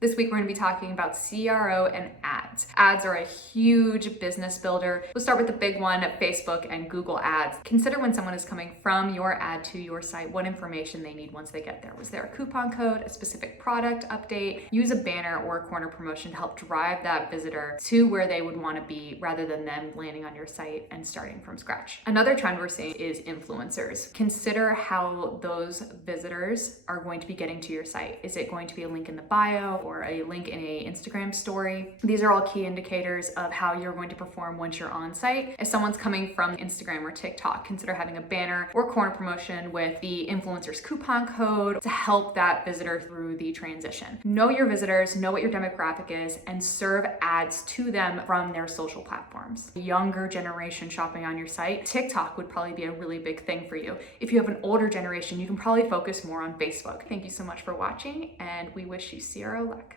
This week, we're going to be talking about CRO and ads. Ads are a huge business builder. We'll start with the big one, Facebook and Google ads. Consider when someone is coming from your ad to your site, what information they need once they get there. Was there a coupon code, a specific product update? Use a banner or a corner promotion to help drive that visitor to where they would want to be rather than them landing on your site and starting from scratch. Another trend we're seeing is influencers. Consider how those visitors are going to be getting to your site. Is it going to be a link in the bio or a link in a Instagram story? These are all key indicators of how you're going to perform once you're on site. If someone's coming from Instagram or TikTok, consider having a banner or corner promotion with the influencer's coupon code to help that visitor through the transition. Know your visitors, know what your demographic is, and serve ads to them from their social platforms. Younger generation shopping on your site, TikTok would probably be a really big thing for you. If you have an older generation, you can probably focus more on Facebook. Thank you so much for watching, and we wish you CRO luck.